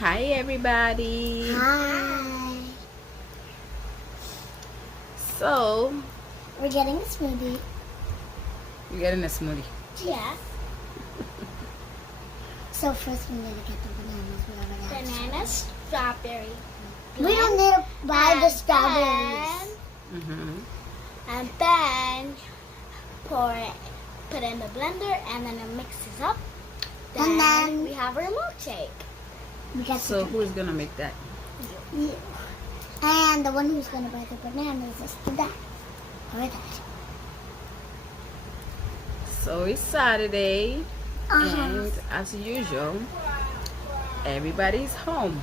Hi everybody. Hi. So We're getting a smoothie. you're getting a smoothie. Yeah. So first we need to get the bananas. We already have Bananas, strawberry. some. We don't need to buy the strawberries. And then put in the blender and then it mixes up. And then- we have our milkshake. We got So who's gonna make that? you. And the one who's gonna buy the bananas is the dad. Or dad. So it's Saturday Uh-huh. and as usual everybody's home.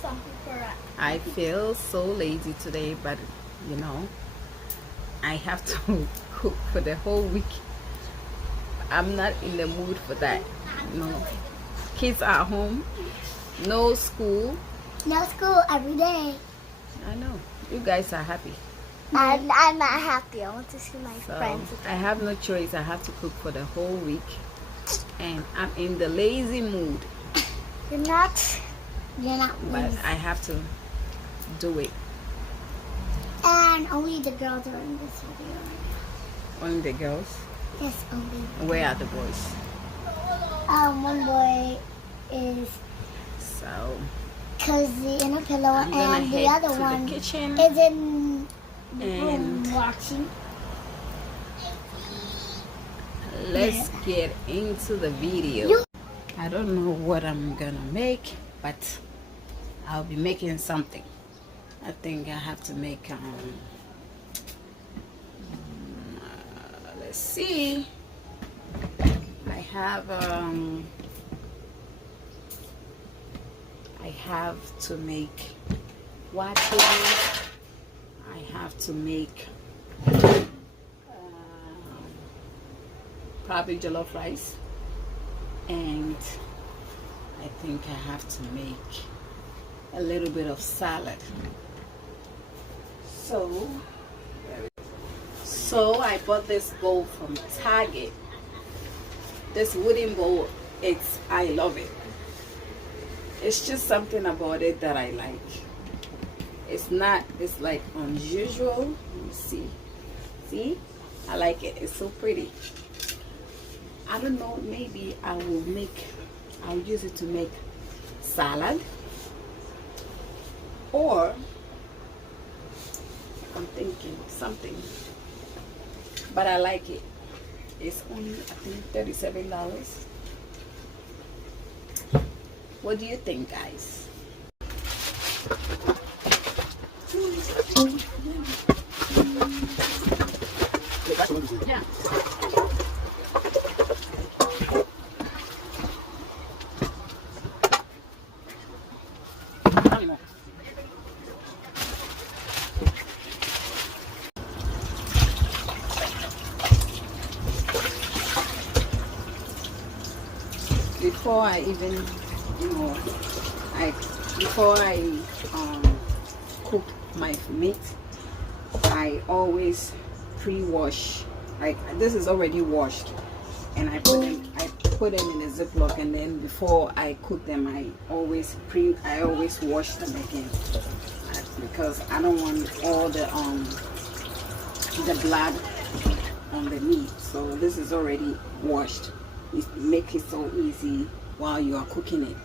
Some people are I feel so lazy today, but you know I have to cook for the whole week. I'm not in the mood for that. No, kids are home, no school. No school every day. I know you guys are happy, I'm not happy. I want to see my so friends. I have no choice. I have to cook for the whole week, and I'm in the lazy mood, You're not. You're not but lazy. I have to do it. And only the girls are in this video. Only the girls. Yes, only. Where are the boys? One boy is So cozy in a pillow, I'm gonna and the head other to one the kitchen is in the and room watching. let's get into the video. You- I don't know what I'm gonna make, but I'll be making something. I think I have to make let's see. I have to make waffles. I have to make probably jollof rice, and I think I have to make a little bit of salad. So I bought this bowl from Target. This wooden bowl, I love it. It's just something about it that I like. It's like unusual. Let me see, I like it. It's so pretty. I don't know, maybe I'll use it to make salad, or I'm thinking something, but I like it. It's only, I think, $37. What do you think, guys? Yeah. Before I even, before I cook my meat, I always pre-wash. Like, this is already washed, and I put them in a Ziploc, and then before I cook them, I always wash them again, because I don't want all the blood on the meat. So this is already washed. It makes it so easy while you are cooking it.